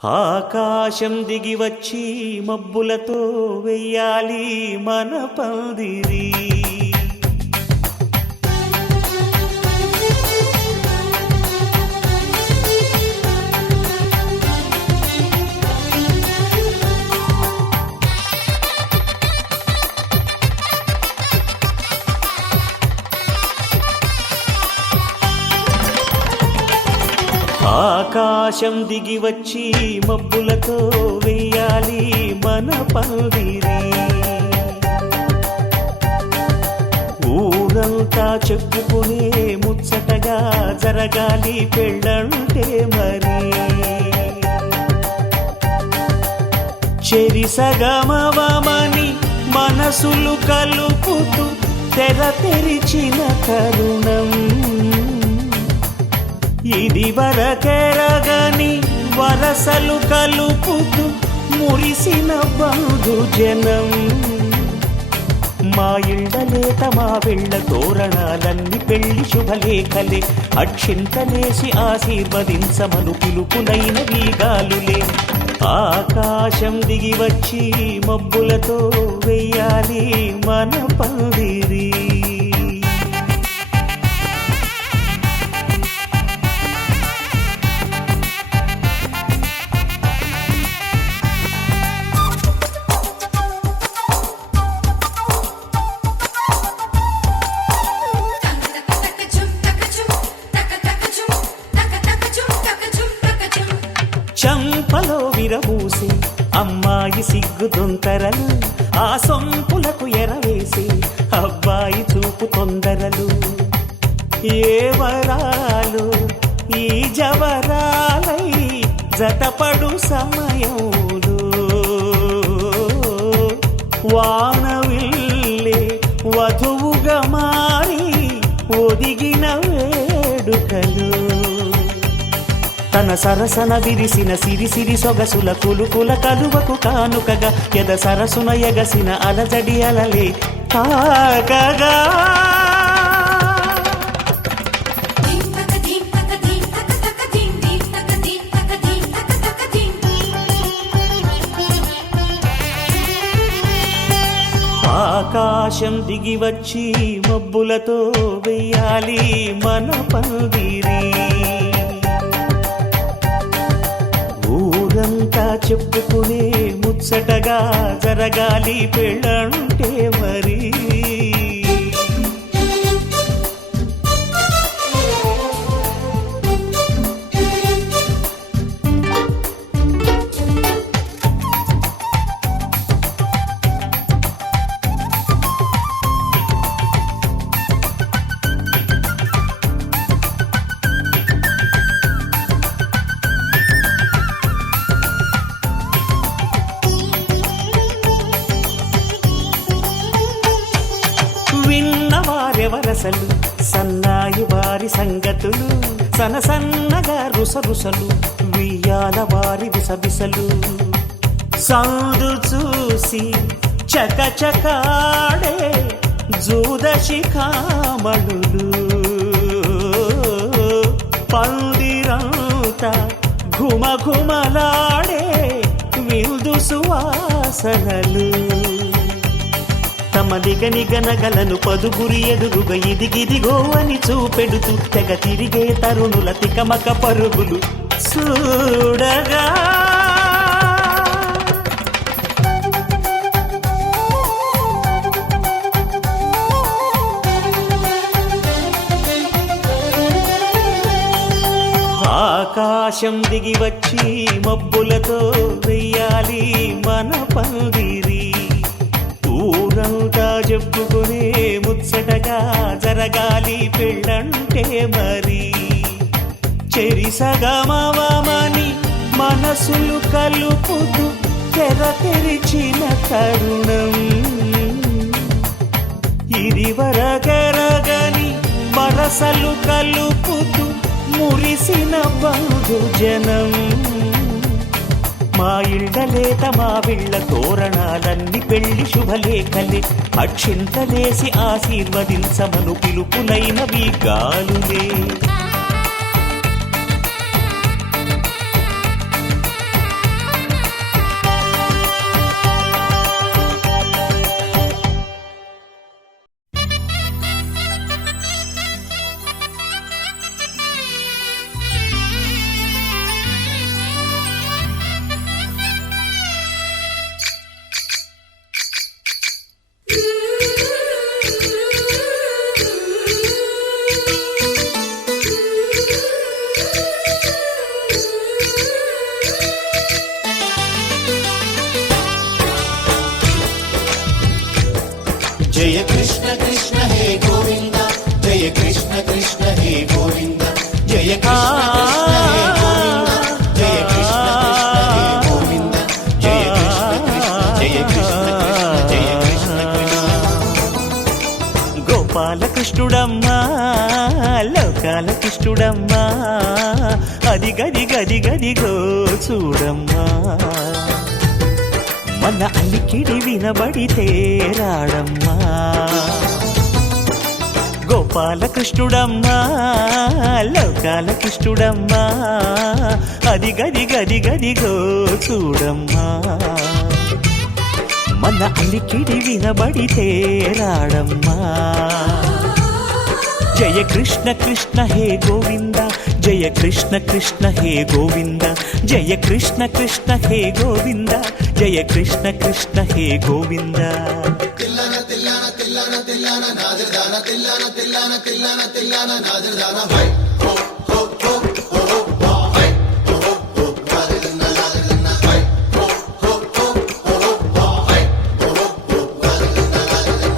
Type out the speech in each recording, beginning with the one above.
ఆకాశం దిగి వచ్చి మబ్బులతో వెయ్యాలి మన పందిరి. ఆకాశం దిగి వచ్చి మబ్బులతో వెయ్యాలి మన పందిరి. ఊరంతా చెప్పుకునే ముచ్చటగా జరగాలి పెళ్ళంటే మరి. చెరిసగమవమని మనసులు కలుపుతూ తెర తెరిచిన తరుణం ఇది వరకెరగని వరసలు కలుపుతూ మురిసిన బంధుజనం. మా ఇళ్ళలేత మా వెళ్ళ తోరణాలన్నీ పెళ్లి శుభలేఖలే. అక్షింతలేసి ఆశీర్వదించమను పిలుపులైన వీగాలులే. ఆకాశం దిగి వచ్చి మబ్బులతో వెయ్యాలి మన పందిరి. చంపలో విరబూసి అమ్మాయి సిగ్గు దొంతరలు, ఆ సొంపులకు ఎరవేసి అబ్బాయి చూపు తొందరలు. ఏ వరాలు ఈ జవరాలై జతపడు సమయంలో వానవిల్లే వధువుగా మారి ఒదిగిన వేడుకలు. తన సరసన విరిసిన సిరిసిరి సొగసుల కులుకుల కలువకు కానుకగా ఎద సరసున ఎగసిన అలజడి అలలే తాకగా. ఆకాశం దిగి వచ్చి మబ్బులతో వెయ్యాలి మన పందిరి. ఊరంతా చెప్పుకునే ముచ్చటగా జరగాలి పెళ్ళంటే మరి. విన్నవారెవరసలు సన్నాయి వారి సంగతులు, సనసన్నగా రుసరుసలు వియ్యాల వారి విసబిసలు. సందు చూసి చకచకాడే జూదశిఖామణులు, పందిరంతా ఘుమఘుమలాడే విందు సువాసనలు. తమ నిగనిగనగలను పదుగురి ఎదురుగా ఇదిగిదిగో అని చూపెడుతూ తెగ తిరిగే తరుణుల తికమక పరుగులు చూడగా. ఆకాశం దిగి వచ్చి మబ్బులతో వెయ్యాలి మన పందిరి. ఊరంతా చెప్పుకునే ముచ్చటగా జరగాలి పెళ్ళంటే మరి. చెరిసగమవమని మనసులు కలుపుతూ తెర తెరిచిన తరుణం ఇది వరకెరగని వరసలు కలుపుతూ మురిసిన బంధుజనం. మా ఇళ్ళలేత మా వెళ్ళ తోరణాలన్నీ పెళ్లి శుభలేఖలే. అక్షింతలేసి ఆశీర్వదించమను పిలుపులైన వీగాలులే. జయ కృష్ణ కృష్ణ హే గోవింద జయ కృష్ణ కృష్ణ హే గోవింద జయ కృష్ణ కృష్ణ హే గోవింద జయ కృష్ణ కృష్ణ హే గోవింద జయ కృష్ణ కృష్ణ జయ కృష్ణ కృష్ణ గోపాల కృష్ణుడమ్మా లోకాల కృష్ణుడమ్మా అది గది గది గదిగో చూడమ్మా మన అలికిడి వినబడితే రాడమ్మా గోపాల కృష్ణుడమ్మా లోకాల కృష్ణుడమ్మా అది గది గది గదిగో చూడమ్మా మన అలికిడి వినబడితే రాడమ్మా జయ కృష్ణ కృష్ణ హే గోవింద జయ కృష్ణ కృష్ణ హే గోవింద జయ కృష్ణ కృష్ణ హే గోవింద జయ కృష్ణ కృష్ణ హే గోవింద తిల్లన తిల్లన తిల్లన తిల్లన నాదర్దాన తిల్లన తిల్లన తిల్లన తిల్లన నాదర్దాన హై హో హో హో హో హో హై హో హో హో నాదర్దాన నాదర్దాన హై హో హో హో హో హో హై హో హో హో నాదర్దాన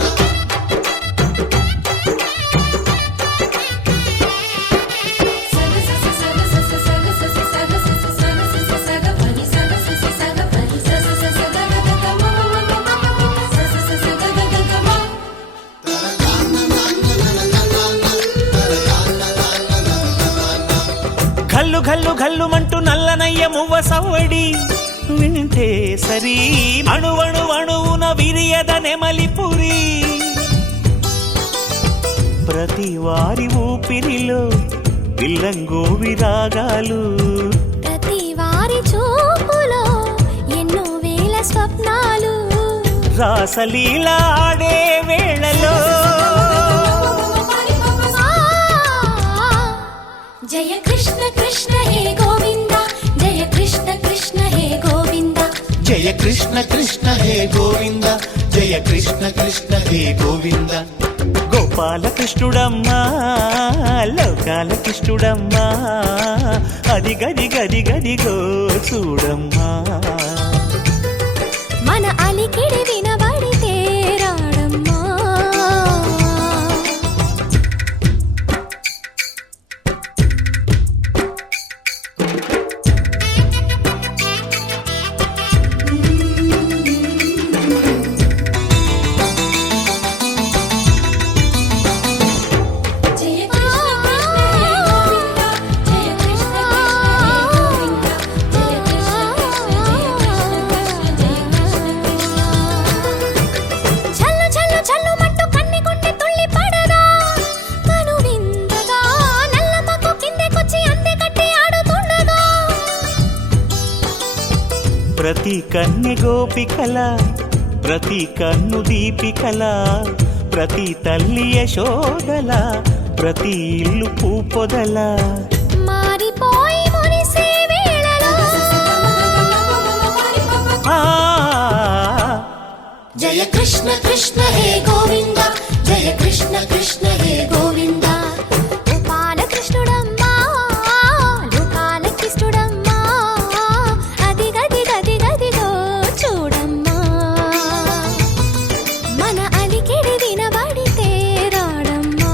ఘల్లు ఘల్లు ఘల్లుమంటూ నల్లనయ్య మువ్వ సవ్వడి వింటే సరి అణువణు అణువున విరియద నెమలిపురి ప్రతి వారి ఊపిరిలో పిల్లంగో విరాగాలు ప్రతి వారి చూపులో ఎన్నో వేల స్వప్నాలు రాసలీల ఆడే వేళలో జయ కృష్ణ కృష్ణ హే గోవింద జయ కృష్ణ కృష్ణ హే గోవింద జయ కృష్ణ కృష్ణ హే గోవింద జయ కృష్ణ కృష్ణ హే గోవింద గోపాల కృష్ణుడమ్మా లోకాల కృష్ణుడమ్మా అది గది గది గదిగో చూడమ్మా మన అలికిడి వినబడితే రాడమ్మా జయ కృష్ణ కృష్ణ హే గోవింద జయ కృష్ణ ప్రతి కన్నె గోపికల ప్రతి కన్ను దీపికల ప్రతి తల్లి యశోదల ప్రతి ఇల్లు పూపొదల మారిపోయి మురిసే వేళలో జయ కృష్ణ కృష్ణ హే గోవింద జయ కృష్ణ కృష్ణ హే గోవింద గోపాల కృష్ణుడమ్మా లోకాల కృష్ణుడమ్మా అది గది గది గదిగో చూడమ్మా మన అలికిడి వినబడితే రాడమ్మా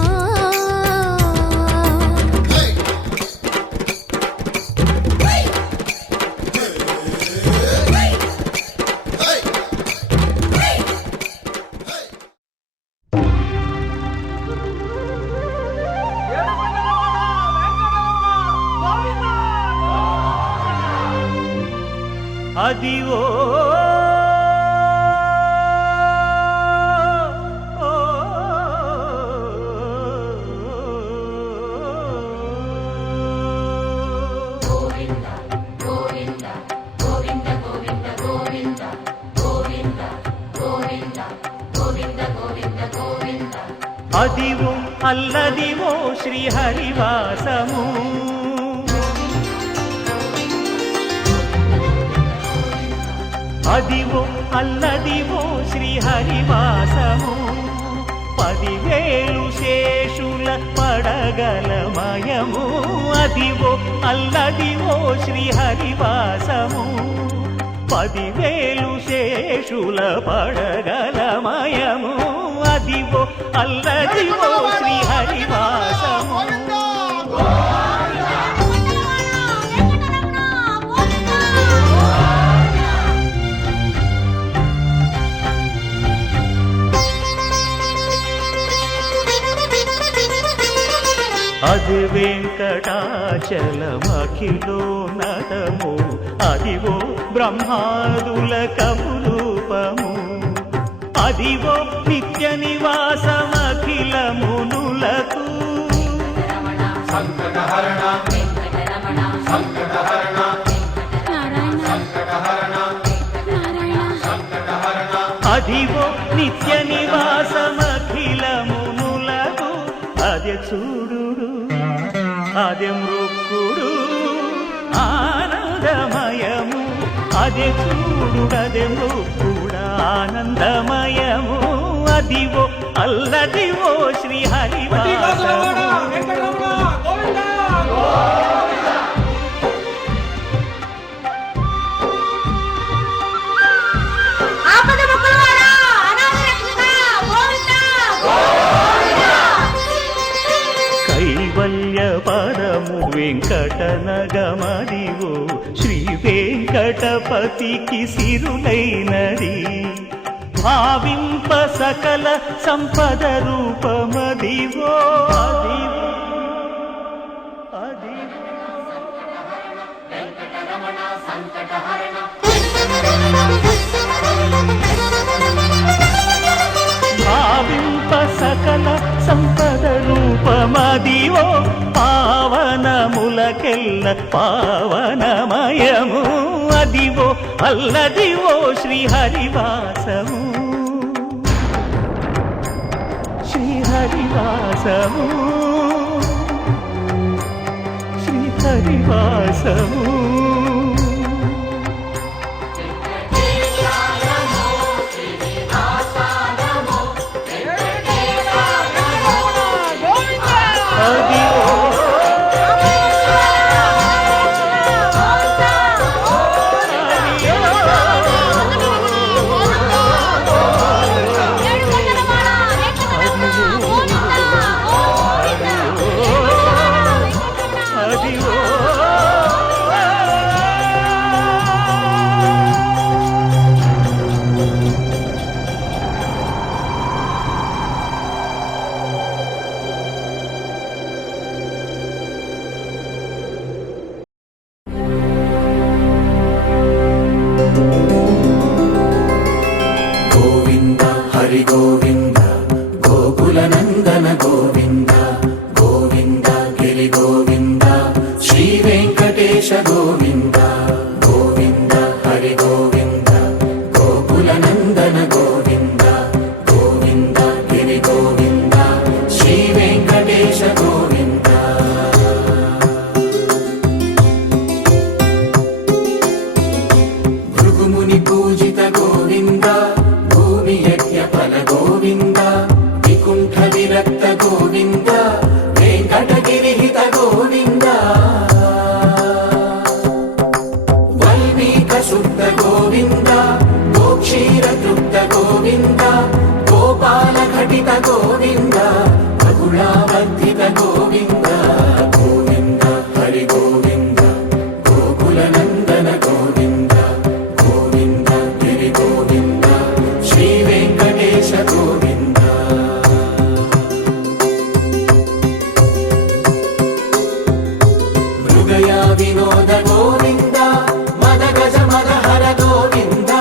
అదివో అదివో అల్లదివో శ్రీహరివాసము అదివో అల్లదివో శ్రీహరివాసము 10,000 శేషుల పడగలమయము అదివో అల్లదివో శ్రీహరివాసము 10,000 శేషుల పడగలమయము అదివో అల్లదివో శ్రీహరివాసము. అది వెంకటాచలమఖిలో నటము, అదివో బ్రహ్మాదుల కపురూపము, అదివో నిత్య నివాసమఖిల మునులకు. సంకటహరణ సంకటహరణ సంకటహరణ సంకటహరణ అదివో నిత్య నివాసమఖిల మునులకు. అదే చూడు అదే మృక్కుడు ఆనందమయము, అదే చూడు అదే మృక్కుడు ఆనందమయము. అదివో అల్లదివో శ్రీహరివాసము. కైవల్య పదము వెంకటనగమదివో శ్రీ వెంకటపతికి సిరులైనది. భావింప సకల సంపద రూపమదివో అదివో అదివో. భావింప సకల సంపద రూపమదివో పావనములకెల్ల పావనమయము. అదివో అల్లదివో శ్రీహరివాసము. శ్రీహరివాసము శ్రీహరివాసము. గోవింద గోకుల నందన గోవింద గోవింద గిరి గోవింద శ్రీ వెంకటేశ గోవింద గోవింద హరి గోవింద గోకుల నందన గోవింద గోవింద గిరి గోవింద శ్రీ వెంకటేశ గోవింద. భృగుముని పూజిత గోవింద భూమి యజ్ఞ ఫల గోవింద వికుంఠ విరక్త గోవింద వెంకటగిరిహిత గోవింద వల్మీక శుద్ధ గోవింద గోక్షీర తృప్త గోవింద గోపాల ఘటిత గోవింద బహుళావర్ధిత గోవింద గోవింద హరి గోవింద గోకుల నందన గోవింద గోవింద గిరి గోవింద శ్రీ వెంకటేశ గోవింద. మృగయా వినోద గోవింద మద గజ మదహర గోవింద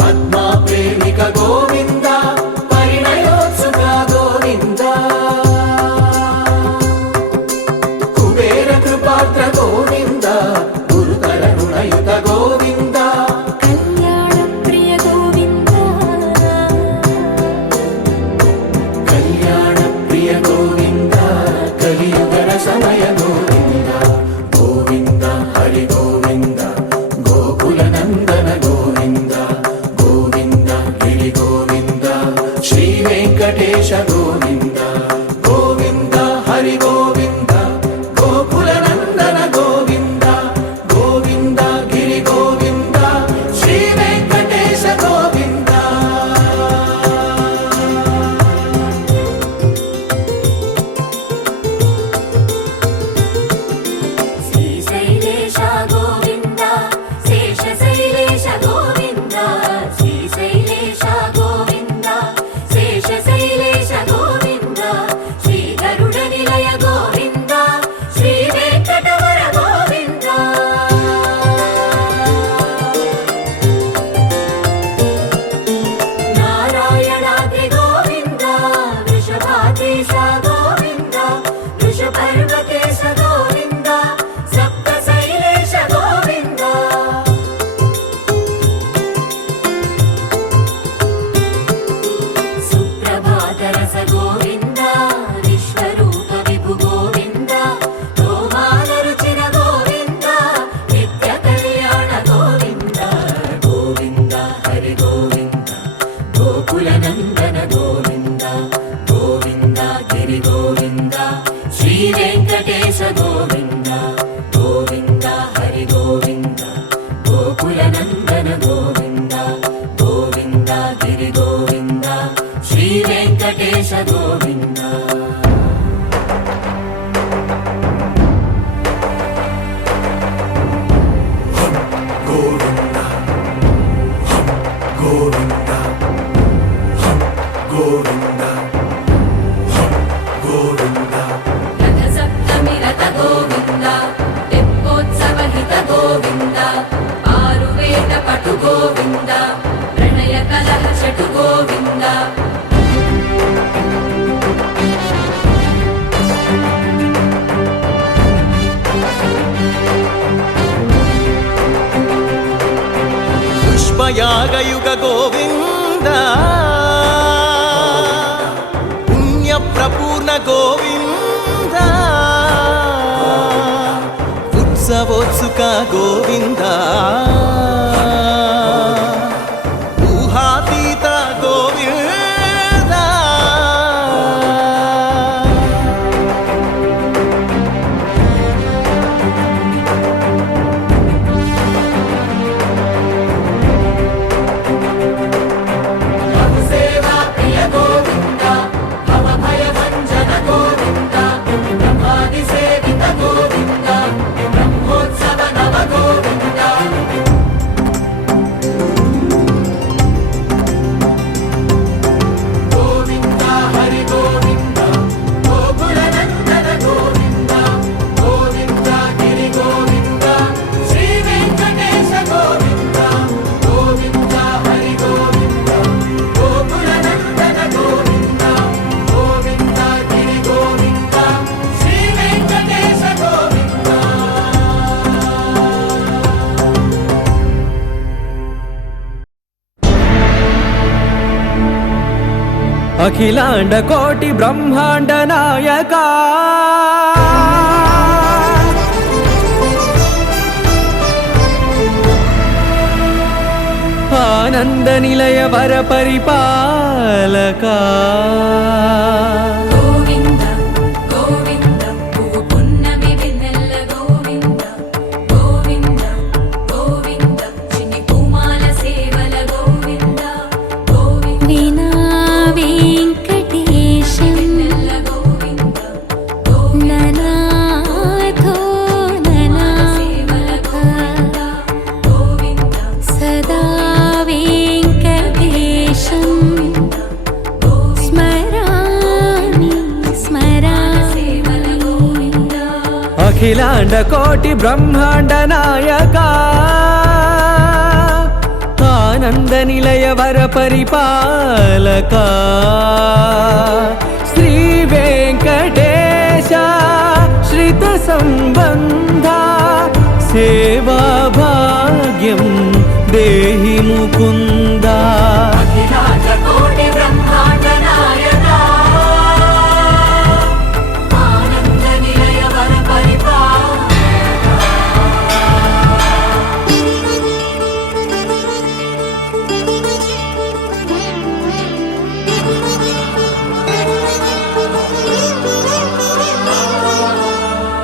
పద్మా ప్రేమిక గోవింద పరిణయోత్సుక గోవింద గోకులనందన గోవింద గోవింద గిరి గోవింద శ్రీ వెంకటేశ గోవింద రథ సప్తమి రథ గోవింద తెప్పోత్సవ హిత గోవింద ఆరువేద పటు గోవింద ప్రణయ కలహ షటు గోవింద పుష్పయాగయుగ గోవింద పుణ్యప్రపూర్ణ గోవింద ఉత్సవోత్సుక గోవింద ఊహాతీత గోవింద సేవా ప్రియ గోవింద భవ భయ భంజన గోవింద బ్రహ్మాది సేవిత గోవింద బ్రహ్మోత్సవ నవ గోవింద గోవింద హరి గోవింద గోకులనందన గోవింద గోవింద గిరి గోవింద శ్రీ వెంకటేశ గోవింద గోవింద హరి గోవింద గోకులనందన గోవింద గోవింద గిరి గోవింద శ్రీ వెంకటేశ గోవింద అఖిలాండ కోటి బ్రహ్మాండ నాయక ఆనంద నిలయ వర పరిపాలక గోవింద గోవింద పువ్వు పున్నమి వెన్నెల గోవింద గోవింద గోవింద చిన్ని పూమాల సేవల గోవింద గోవింద వినా వెంకటేశం వెన్నెల గోవింద గోవింద ననాథో సేవల గోవింద ననాథ గోవింద సదా వెంకటేశం స్మరామి సేవల గోవింద అఖిలాండ కోటి బ్రహ్మాండ నాయక ఆనంద నిలయ వర పరిపాలక శ్రీ వెంకటేశ శ్రిత సంబంధ సేవా భాగ్యం దేహి ముకుంద అఖిలాండ కోటి బ్రహ్మాండ నాయక ఆనంద నిలయ వర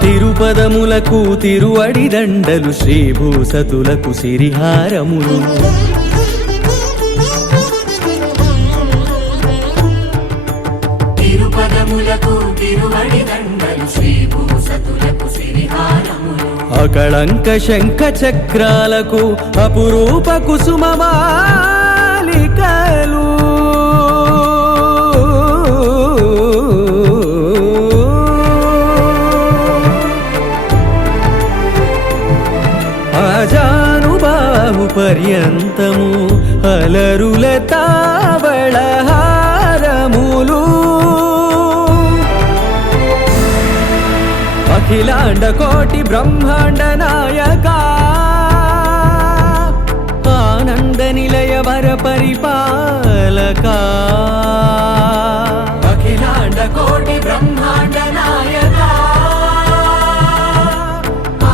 తిరుపదములకు తిరువడి దండలు శ్రీభూసతులకు సిరిహారములు తిరుపదములకు తిరువడి దండలు శ్రీభూసతులకు సిరిహారములు అకళంక శంఖ చక్రాలకు అపురూప కుసుమమాలికలు ఆజానుబాహు పర్యంతము అలరుల తావళహారములు అఖిలాండ కోటి బ్రహ్మాండ నాయక ఆనంద నిలయ వర పరిపాలక అఖిలాండ కోటి బ్రహ్మాండ నాయక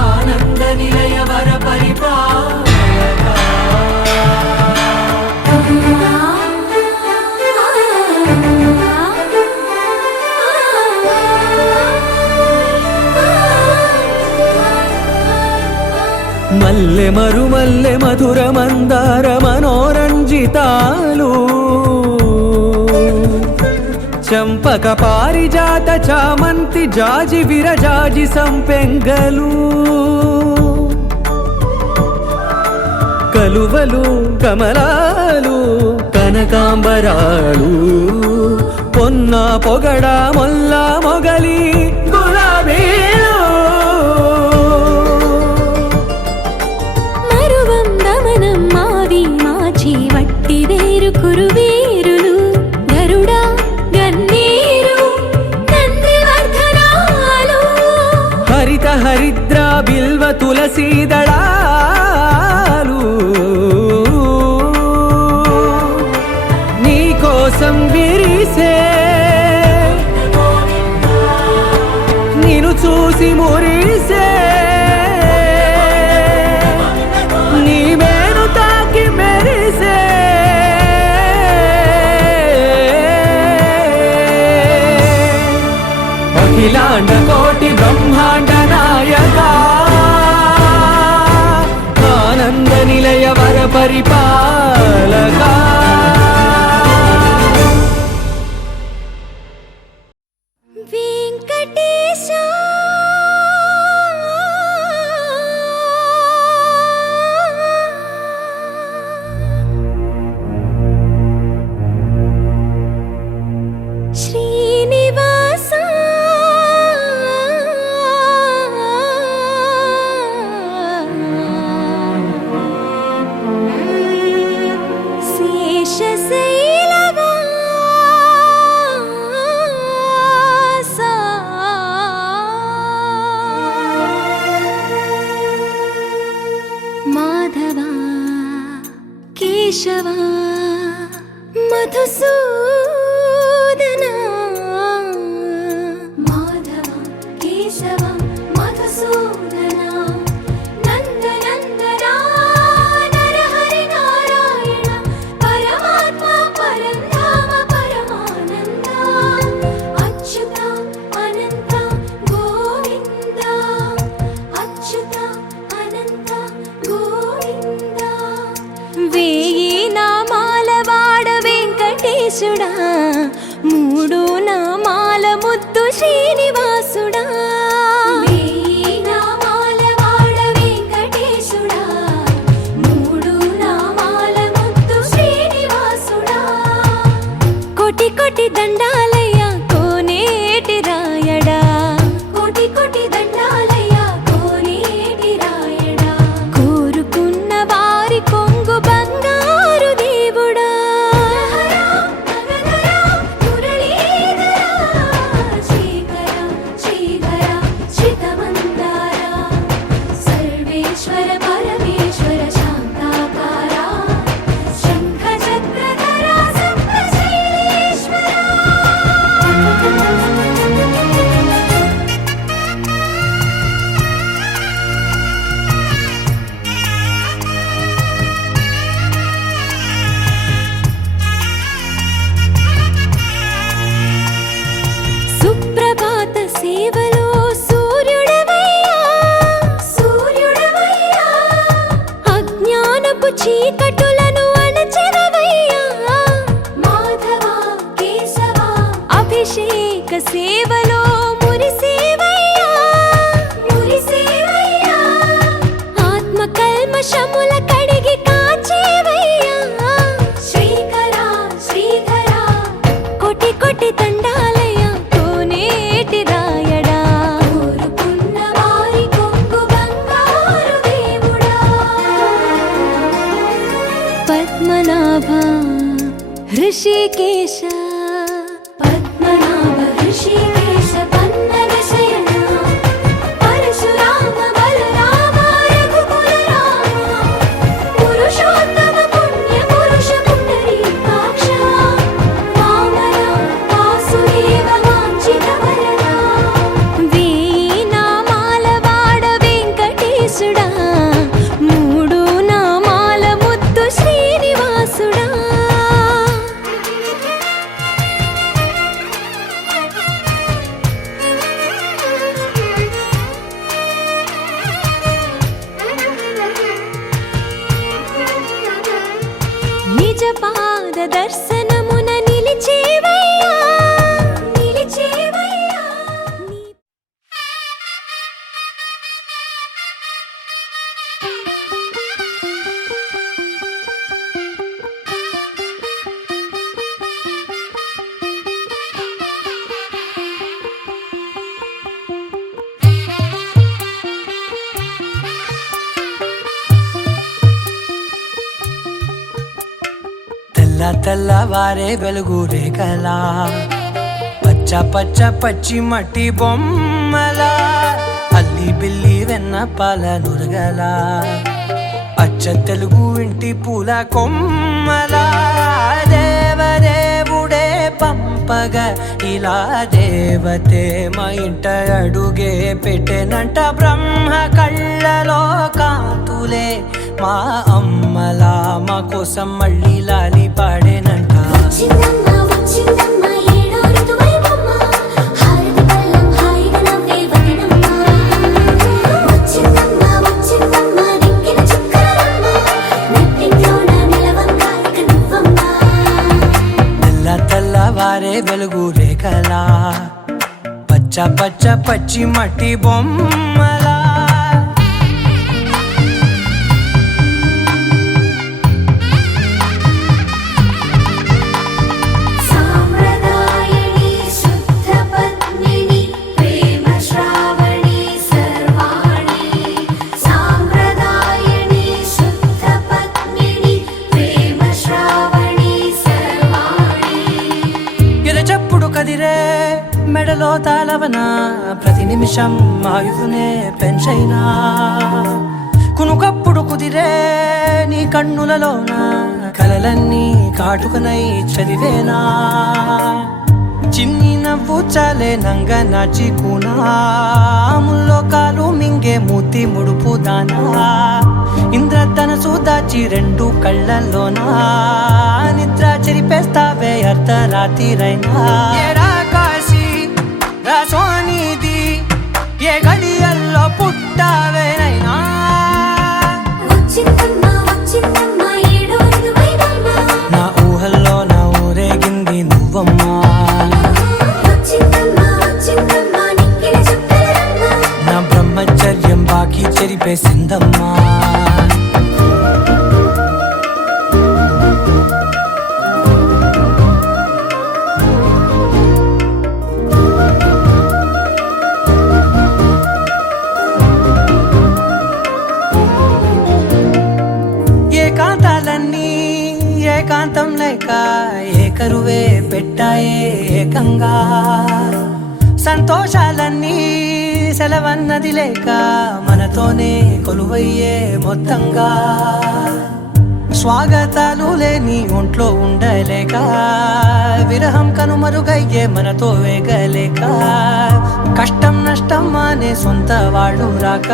ఆనంద నిలయ వర పరిపాలక మధుర మందార మనోరంజితాలు చంపక పారిజాత చామంతి జాజి విరజాజి సంపెంగలు కలువలు కమలాలు కనకాంబరాలు పొన్న పొగడ మొల్ల మొగలి గులాబీలు మరువం దమనం మావి మాచి వట్టి వేరు కురువీరులు గరుడ గన్నీరు నందివర్ధనాలు హరిత హరిద్ర బిల్వ తులసీదళాలు నీకోసం విరిసే నిన్ను చూసి మురిసే నీ మేను తాకి మెరిసే అఖిలాండ కోటి బ్రహ్మాండ నాయక ఆనంద నిలయ వర పరిపాలక వెంకటేశ శ్రీనివాస మాధవ కేశవ మధుసూదన మాధవ కేశవ మధుసూదన నందనందన నరహరి నారాయణ పరమాత్మ పరంధామ పరమానంద అచ్యుత అనంత గోవింద అచ్యుత అనంత గోవింద వేయి నామాల వాడ వెంకటేశుడా మూడు నామాల ముద్దు శ్రీనివాసుడా వేయి నామాల వాడ వెంకటేశుడా మూడు నామాల ముద్దు శ్రీనివాసుడా కోటి కోటి దండాలయ్య కోనేటి రాయడా కోటి కోటి దండాలయ్య కోనేటి రాయడా కోరుకున్న వారి కొంగు బంగారు దేవుడా శ్రీకర శ్రీధర శ్రితమందార సర్వేశ్వర పరమేశ్వర శాంతాకార శంఖ చక్రధర సప్తశైలేశ్వర సుప్రభాత సేవలో సూర్యుడవయ్యా సూర్యుడవయ్యా అజ్ఞానపు చీకటులను అణచెదవయ్యా మాధవ కేశవ అభిషేక సేవలో మురిసేవయ్యా మురిసేవయ్యా ఆత్మ కల్మషముల కడిగి కాచేవయ్యా శ్రీకర శ్రీధర కోటి కోటి దండాలయ కోనేటి రాయడా కోరుకున్న వారి కొంగు బంగారు దేవుడా పద్మనాభ హృషికేశ పద్మనాభ హృషికేశ పన్నగ శయన పరశురామ బలరామ రఘుకుల రామ పురుషోత్తమ పుణ్య పురుష పుండరీకాక్ష వామన వాసుదేవ వాంఛిత వరద వేయి నామాల వాడ వెంకటేశుడా మూడు నామాల ముద్దు పాద దర్శనమున నిలిచేవయ్యా నిలిచేవయ్యా తెల్ల తెల్లవారే వెలుగు రేఖలా పచ్చ పచ్చ పచ్చి మట్టి బొమ్మలా అల్లి బిల్లి వెన్న పాల నురగలా అచ్చ తెలుగు ఇంటి పూల కొమ్మలా దేవదేవుడే పంపగా ఇలా దేవతే మా ఇంట అడుగే పెట్టెనంట బ్రహ్మ కళ్ళలో కాంతులే మా అమ్మలా మా కోసం మళ్ళీ లాలి పాడేనంట వచ్చిందమ్మ వచ్చిందమ్మ ఏడో ఋతువైవమ్మ హారతి పళ్ళం హాయిగా నవ్వే వదినమ్మ వచ్చిందమ్మ వచ్చిందమ్మ నెక్కిన చుక్కలమ్మ నెట్టింట్లోన నిలవంగా ఇక నువ్వమ్మ తెల్ల తెల్లవారే వెలుగు రేఖలా పచ్చ పచ్చ పచ్చి మట్టి బొమ్మలా సాంప్రదాయని శుద్ధ పద్మిని ప్రేమ శ్రావణి సర్వాణి సాంప్రదాయని శుద్ధ పద్మిని ప్రేమ శ్రావణి సర్వాణి ఎరచప్పుడు కదిరే మెడలో తాళవన ప్రతి నిమిషం ఆయువునే పెంచైనా కునుకప్పుడు కుదిరే నీ కన్నులలోన కలలన్నీ కాటుకనై చదివేనా చిన్ని నవ్వు చాలే నంగ నాచి కూనాముల్లో కాలు మింగే మూతి ముడుపు దానా ఇంద్రధనసు దాచి రెండు కళ్ళల్లోనా నిద్ర చెరిపేస్తావే అర్ధరాత్రిరైనా ఏరా కాశీ రా సోనిది ఏ గడియల్లో పుట్టావేనైనా వచ్చిందమ్మ వచ్చిందమ్మ ఏడో ఋతువైవమ్మ నా ఊహల్లో నా ఊరేగింది నువ్వమ్మా వచ్చిందమ్మ వచ్చిందమ్మ నెక్కిన చుక్కలమ్మ నా బ్రహ్మచర్యం బాకీ చెరిపేసిందమ్మా ఏకాంతాలన్నీ ఏకాంతం లేక ఏకరువే పెట్టాయే ఏకంగా సంతోషాలన్నీ సెలవన్నది లేక మనతోనే కొలువయ్యే మొత్తంగా స్వాగతాలు లేని ఒంట్లో ఉండలేక విరహం కనుమరుగయ్యే మనతో వేగలేక కష్టం నష్టం అనే సొంత వాళ్ళు రాక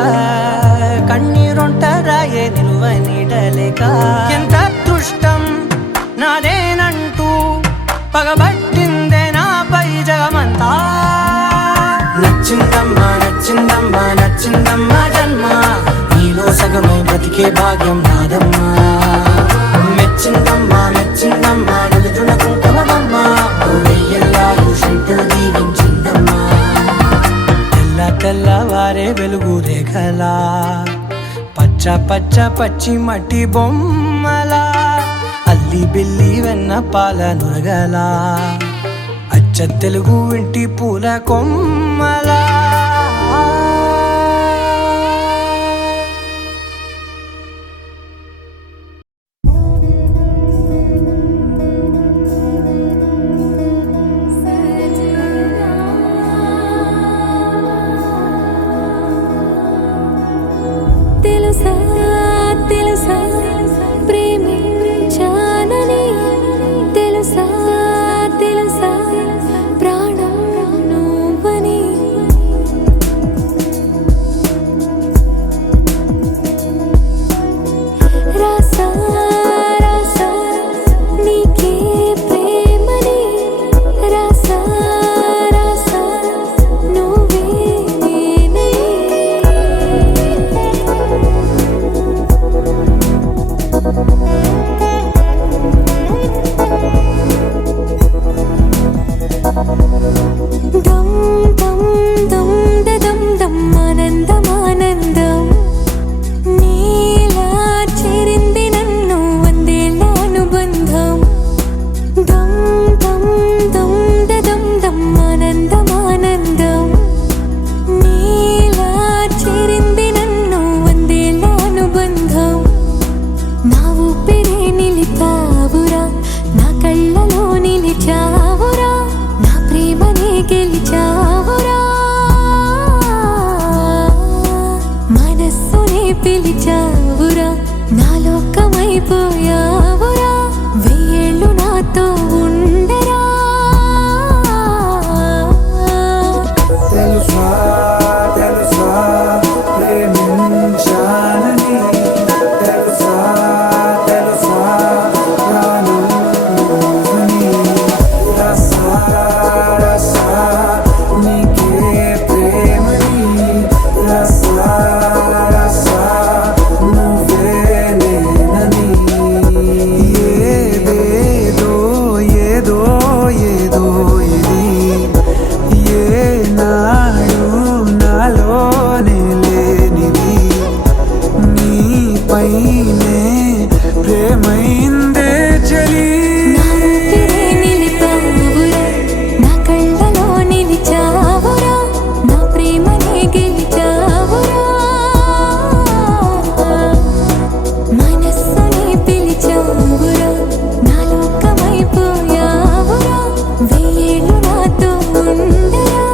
కన్నీరొంటరాయే నిలువ నీడలేక ఎంత అదృష్టం నాదేనంటూ పగబట్టిందే నాపై జగమంతా నచ్చిందమ్మా నచ్చిందమ్మా నచ్చిందమ్మా జన్మ నీలో సగమై బ్రతికే భాగ్యం నాదమ్మా మెచ్చిందమ్మా మెచ్చిందమ్మా నుదుటిన కుంకుమమ్మా వెయ్యల్లాగు శంకరు దీవించిందమ్మా తెల్ల తెల్లవారే వెలుగు రేఖలా పచ్చ పచ్చ పచ్చి మట్టి బొమ్మలా అల్లి బిల్లి వెన్న పాల నురగలా అచ్చ తెలుగు ఇంటి పూల కొమ్మలా తెలుసా తెలుసా ప్రేమించానని తెలుసా తెలుసా ప్రాణం నువ్వని లోకమైపోయావురా వెయ్యేళ్ళు నాతో ఉండరా తెలుసా తెలుసా ప్రేమించాలని తెలుసా తెలుసా ప్రాణం నువ్వని రసా రసా నీకే ప్రేమని రసా రసా నువ్వే నేనని ఏదేదో ఏదో ఏదో ఇది ఏనాడు నాలోనే లేనిది నీపైనే ప్రేమైందే చలి నా ఊపిరే నిలిపావురా నా కళ్ళలో నిలిచావురా నా ప్రేమనే గెలిచావురా మనస్సుని పిలిచావురా నా లోకమైపోయావురా వెయ్యేళ్ళు నాతో ఉండరా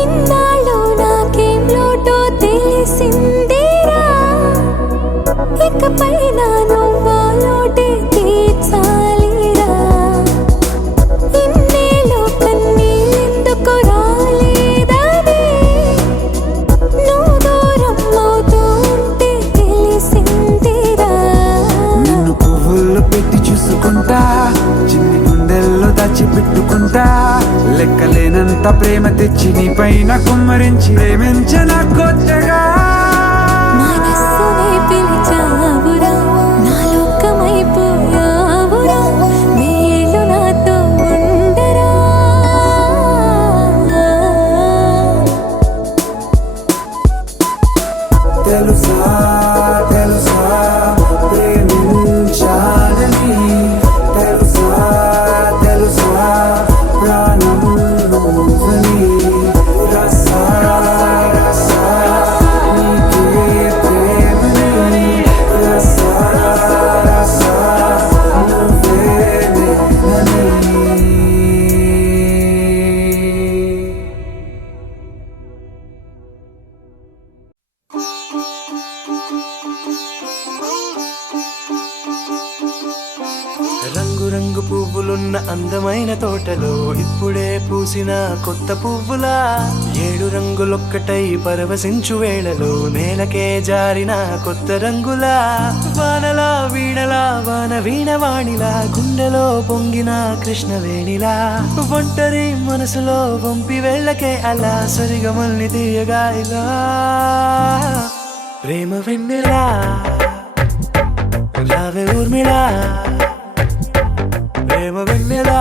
ఇన్నాళ్ళు నాకేం లోటో తెలిసిందేరా ఇకపై నా నువ్వా లోటే తీర్చాలిరా ఇన్నేళ్ళు కన్నీళ్ళెందుకు రాలేదని నువ్వు దూరం అవుతూ ఉంటే తెలిసిందిరా నిన్ను పువ్వుల్లో పెట్టి చూసుకుంటా చిన్ని గుండెల్లో దాచిపెట్టుకుంటా లెక్కలేనంత ప్రేమ తెచ్చి నీ పైన కుమ్మరించి ప్రేమించిన కొత్తగా మనస్సునే పిలిచావురా నా లోకమైపోయావురా వెయ్యేళ్ళు నాతో ఉండరా తెలుసా తెలుసా ప్రేమించాలని తెలుసా తెలుసా ప్రాణం నువ్వని రసా రసా నీకే ప్రేమని రసా రసా నువ్వే నేనని రంగు రంగు పువ్వులున్న అందమైన తోటలో ఇప్పుడే పూసిన కొత్త పువ్వులా 7 రంగులొక్కటై పరవశించు వేళలో నేలకే జారిన కొత్త రంగులా వానలా వీణలా వాన వీణవాణిలా గుండెలో పొంగిన కృష్ణవేణిలా ఒంటరి మనసులో వంపి వెళ్ళకే అలా సరిగమల్ని తీయగా ఇలా ప్రేమ వెన్నెలా రావే ఊర్మిళా ప్రేమ వెన్నెలా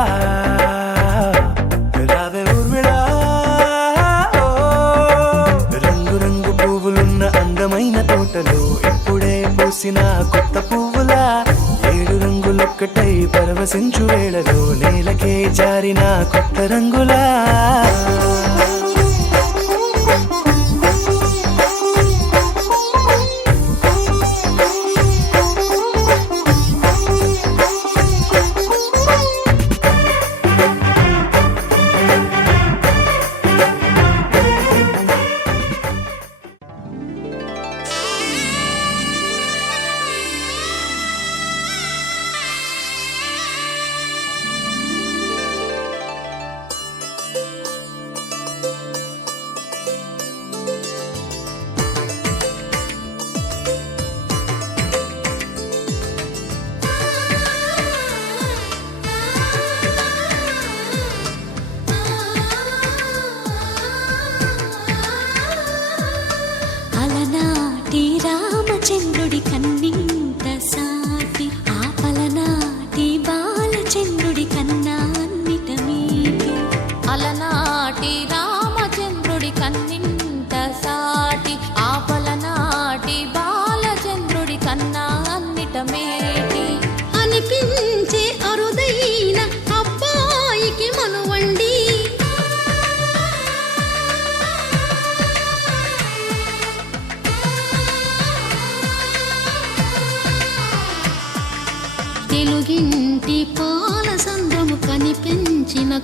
రావే ఊర్మిళా రంగు రంగు పువ్వులున్న అందమైన తోటలో ఇప్పుడే పూసిన కొత్త పువ్వులా 7 రంగులొక్కటై పరవశించు వేళలో నేలకే జారిన కొత్త రంగులా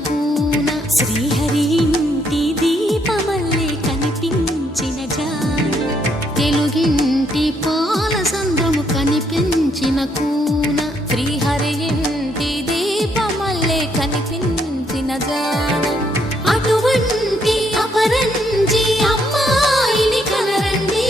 కూన శ్రీహరి ఇంటి దీపమల్లే కనిపించిన జాన తెలుగింటి పాల సంద్రము కనిపించిన కూన శ్రీహరి ఇంటి దీపమల్లే కనిపించిన జాన అటువంటి అపరంజి అమ్మాయిని కనరండి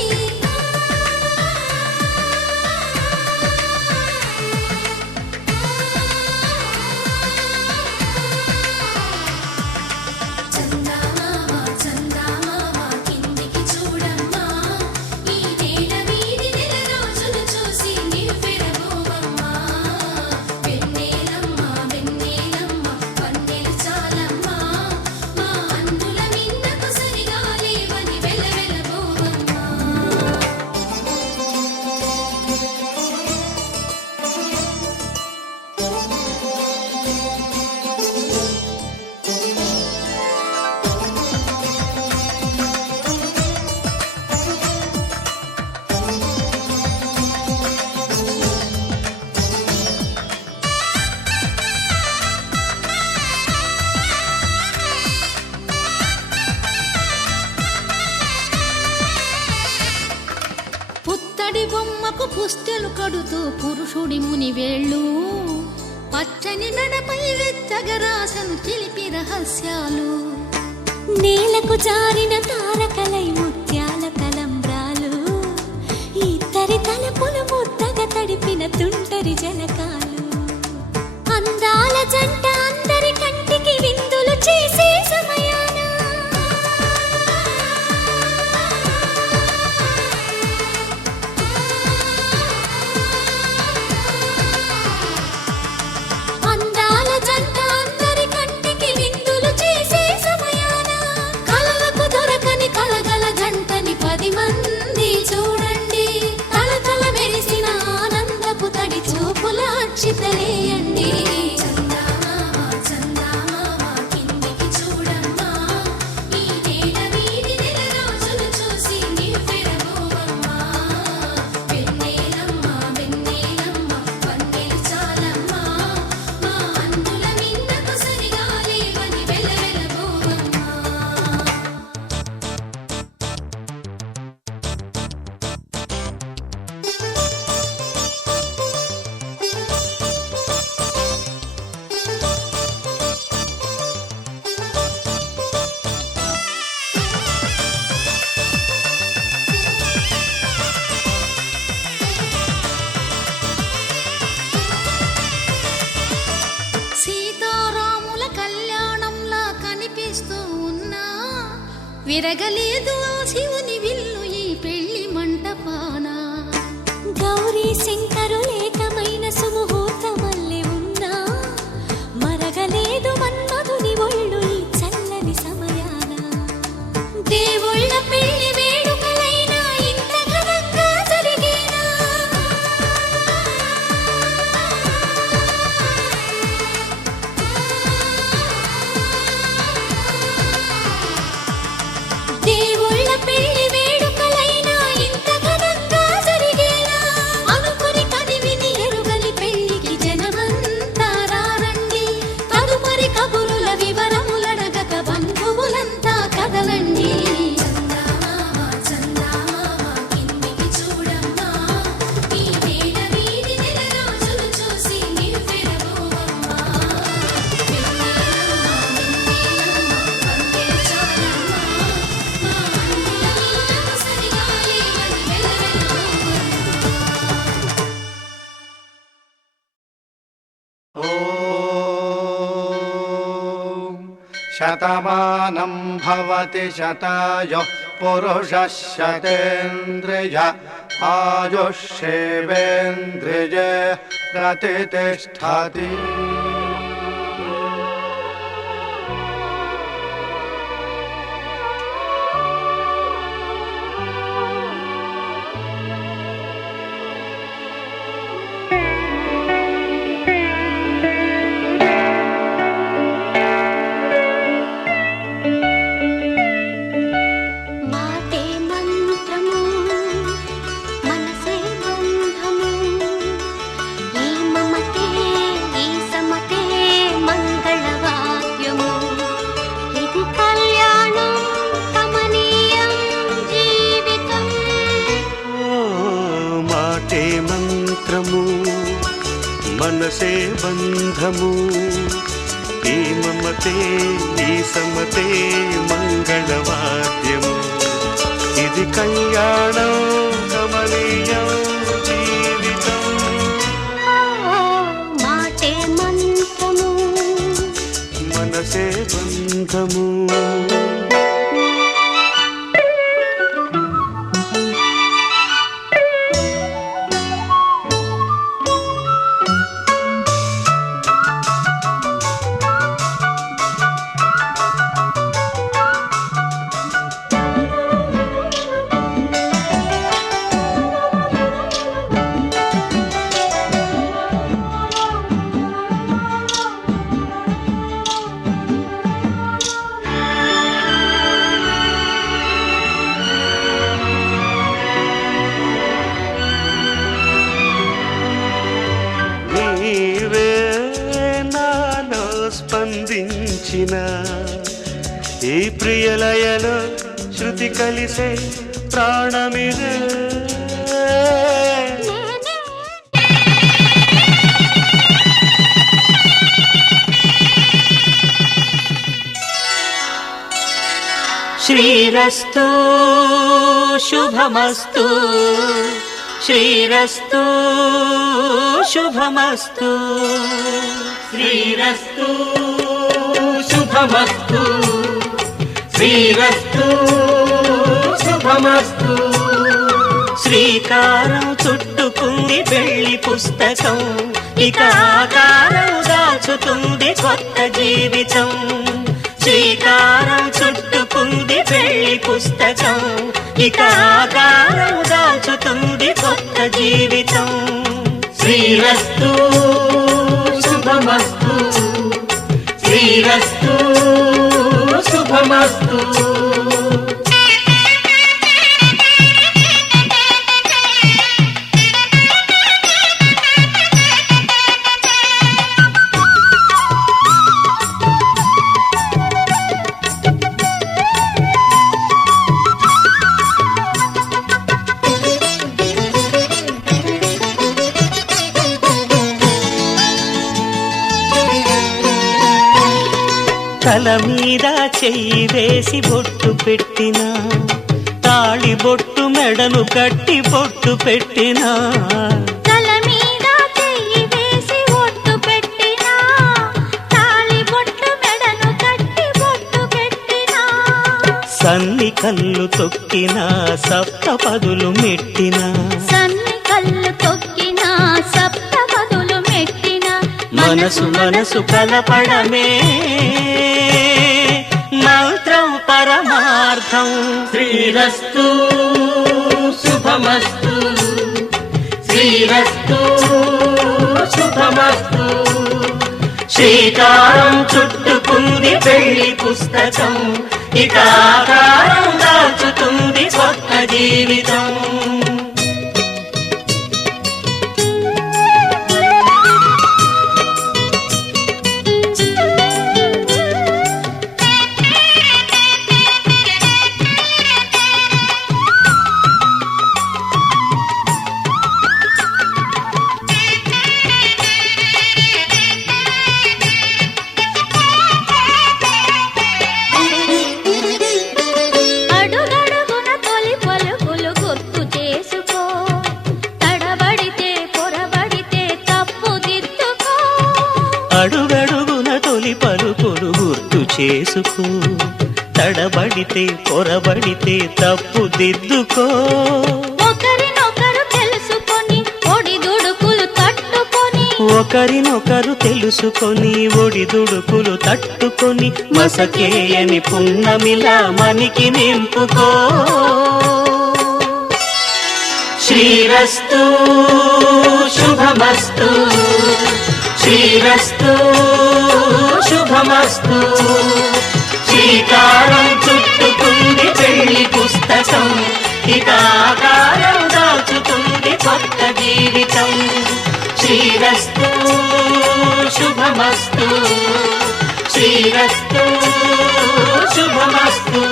పుత్తడి బొమ్మకు పుస్తెలు కడుతూ పురుషుడి ముని వేళ్ళు పచ్చని నడపై వెచ్చగరాసను చిలిపి రహస్యాలు నేలకు జారిన తారకలై ముత్యాల తలంబ్రాలు ఇద్దరి తలపులు ముద్దగా తడిపిన తుంటరి జలకాలు అందాల జంట అందరి కంటికి విందులు చేసే సమయాన అందాల జంట అందరి కంటికి విందులు చేసే సమయాన కలలకు దొరకని కలగల జంటని 10 మంది చూడండి తలతల మెరిసిన ఆనందపు తడి చూపుల అక్షితలేయండి సీతారాముల కళ్యాణంలా కనిపిస్తూ ఉన్నా విరగలేదు ఆ శివుని విల్లు ఈ పెళ్లి మంటపాన గౌరీ శంకరులేకమైన సుముహూర్తమల్లె ఉన్నా మరగలేదు మన్మధుని ఒళ్ళు ఈ చల్లని సమయాన దేవుళ్ళ పెళ్లి వేడుకలైనా ఇంత ఘనంగా జరిగేనా దేవుళ్ళ పెళ్లి వేడుకలైనా ఇంత ఘనంగా జరిగేలా అనుకుని కనివిని ఎరుగని పెళ్లికి జనమంతా రారండి తదుపరి కబురుల వివరములడగక బంధువులంతా కదలండి కిందికి చూడమ్మా ఈ వేళ వీధి నెల రోజులు చూసి నీవు పెరగోవమ్మా శతమానం భవతి శతాయుః పురుషः శతేంద్రియ ఆయుష్యేవేంద్రియే ప్రతిష్ఠతి మాటే మంత్రము మనసే బంధము ఈ మమతే ఈ సమతే మనసే బంధము ఈ మమతే ఈ సమతే మంగళవాద్యము ఇది కళ్యాణం కమనీయం జీవితం మాటే మంత్రము మనసే బంధము నీవే నాలో స్పందించిన ఈ ప్రియలయలో శృతి కలిసే ప్రాణమిదే శ్రీరస్తు శుభమస్తు శ్రీరస్తు శుభమస్తు శ్రీరస్తు శుభమస్తు శ్రీరస్తు శుభమస్తు శ్రీకారం చుట్టుకుంది పెళ్లి పుస్తకం ఇక ఆకారం దాచుతుంది కొత్త జీవితం శ్రీకారం చుట్టుకుంది పెళ్లి పుస్తకం ఇక ఆకారం దాచుతుంది కొత్త జీవితం శ్రీరస్తు శుభమస్తు శ్రీరస్తు శుభమస్తు తల మీద చెయ్యి వేసి బొట్టు పెట్టినా తాళి బొట్టు మెడను కట్టి బొట్టు పెట్టినా తల మీద చెయ్యి వేసి ఒట్టు పెట్టినా తాళి బొట్టు మెడను కట్టి బొట్టు పెట్టినా సన్ని కళ్ళు తొక్కినా సప్తపదులు మెట్టినా సన్ని కళ్ళు తొక్కినా సప్తపదులు మెట్టినా మనసు మనసు కలపడమే మంత్రం పరమార్థం శ్రీరస్తు శుభమస్తు శ్రీరస్తు శుభమస్తు శ్రీకారం చుట్టుకుంది పెళ్లి పుస్తకం ఇక ఆకారం దాచుతుంది కొత్త జీవితం అడుగడుగున తొలి పలుకులు గుర్తు చేసుకో తడబడితే పొరబడితే తప్పు దిద్దుకో అడుగడుగున తొలి పలుకులు గుర్తు చేసుకో తడబడితే పొరబడితే తప్పు దిద్దుకో ఒకరినొకరు తెలుసుకొని ఒడిదుడుకులు తట్టుకొని ఒకరినొకరు తెలుసుకొని ఒడిదుడుకులు తట్టుకొని మసకేయని పున్నమిలా మనికి నింపుకో శ్రీరస్తు శుభమస్తు శ్రీరస్తు శుభమస్తు శ్రీకారం చుట్టుకుంది పెళ్లి పుస్తకం ఇక ఆకారం దాచుతుంది కొత్త జీవితం శ్రీరస్తు శుభమస్తు శ్రీరస్తు శుభమస్తు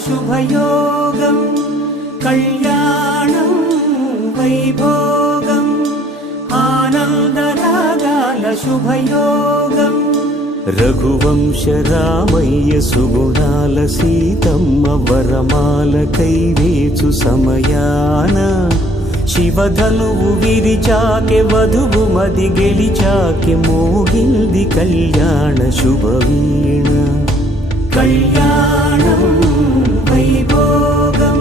శుభయోగం కళ్యాణం వైభోగం ఆనందరాగాల శుభయోగం రఘువంశ రామయ్య సుగుణాల సీతమ్మ వరమాల కైవేచు సమయాన శివధనువు విరిచాకె వధువు మది గెలిచాకె మోగింది కళ్యాణ శుభవీణ కళ్యాణం వైభోగం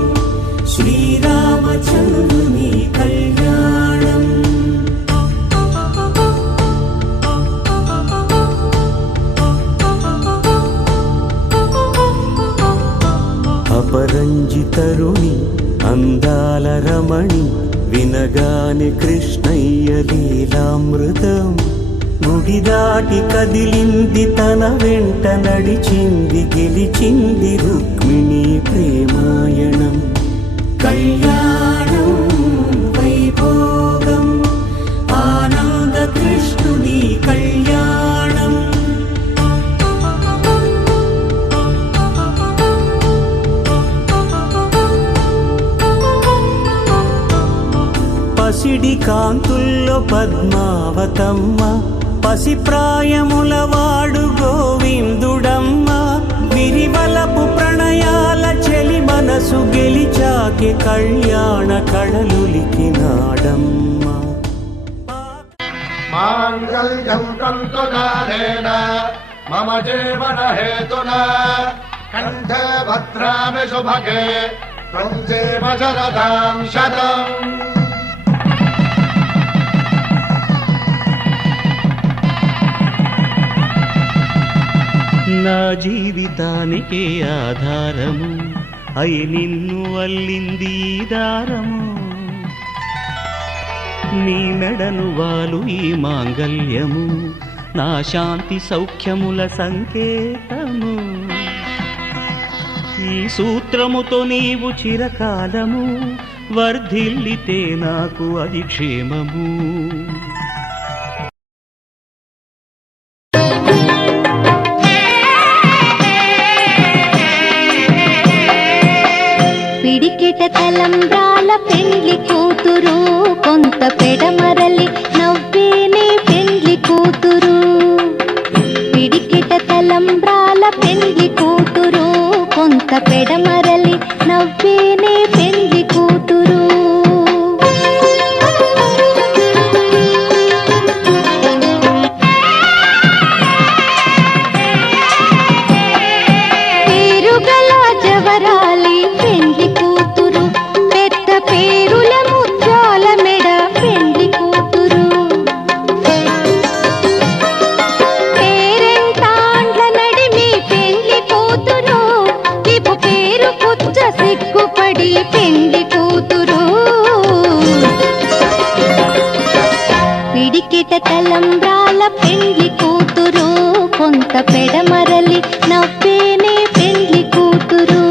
శ్రీరామచంద్రుని కళ్యాణం అపరంజి తరుణి అందాల రమణి వినగాని కృష్ణయ్య లీలామృతం గుడి దాటి కదిలింది తన వెంట నడిచింది గెలిచింది రుక్మిణి ప్రేమాయణం కళ్యాణం వైభోగం ఆనంద కృష్ణుని కళ్యాణం పసిడి కాంతుల్లో పద్మావతమ్మ పసిప్రాయముల వాడు గోవిందుడమ్మ విరివలపు ప్రణయాల చెలి మనసు గెలిచాకే కళ్యాణ కళలులికినాడమ్మ మాంగళ్యం తంతుకారేణ మమ జీవన హేతునా కంఠే భద్రామి శుభగే త్వం జీవ శరదాం శతం నా జీవితానికే ఆధారము అయి నిన్ను అల్లింది ఈ దారము నీ మెడను వాలు ఈ మాంగల్యము నా శాంతి సౌఖ్యముల సంకేతము ఈ సూత్రముతో నీవు చిరకాలము వర్ధిల్లితే నాకు అది క్షేమము పిడికిట తలంబ్రాల పెండ్లి కూతురు కొంత పెడమరలి నవ్వేనే పెండ్లి కూతురు పిడికిట తలంబ్రాల పెండ్లి కూతురు కొంత పెడమరలి నవ్వేనే పెండ్లి కూతురు పేరుగల జవరాలి పెండ్లి కూతురు పెద్ద పేరుల ముత్యాల మెడ పెండ్లి కూతురు పేరెంటాండ్ల నడిమి పెండ్లి కూతురు ఇపు పేరు పుచ్చ సిగ్గుపడి పెండ్లి కూతురు పిడికిట తలంబ్రాల పెండ్లి కూతురు కొంత పెడమరలి నవ్వేనే పెండ్లి కూతురు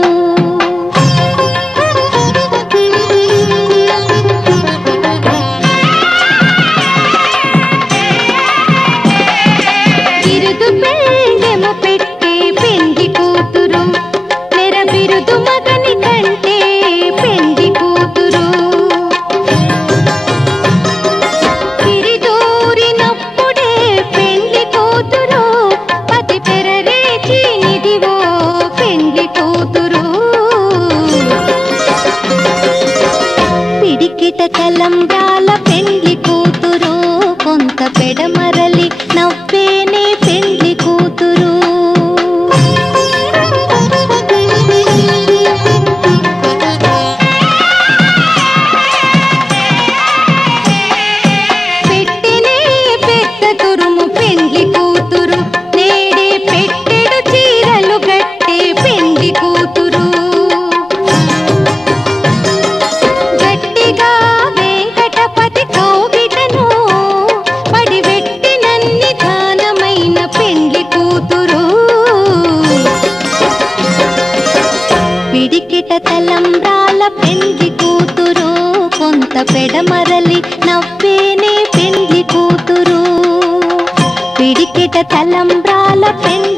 బిరుదు పెండెమ పెట్టి పెండ్లి కూతురు నెర బిరుదు మగని కంటే పెండ్లి కూతురు తిరిదూరినప్పుడే పెండ్లి కూతురు పతి పెరరేచి నిదివో పెండ్లి కూతురు పిడికిట తలంబ్రాల పెండ్లి కూతురు కొంత పెడమరలి నవ్వేనే పెండ్లి కూతురు పెట్టెనే పెద్ద తురుము పెండ్లి కూతురు నేడే పెట్టెడు చీరలు గట్టే పెండ్లి కూతురు గట్టిగా వెంకటపతి కౌగిటను పడివెట్టినన్ని దానమైన పెండ్లి కూతురు పిడికిట తలంబ్రాల పెండ్లి కూతురు కొంత పెడమరలి నవ్వేనే పెండ్లి కూతురు పిడికిట తలంబ్రాల పెండ్లి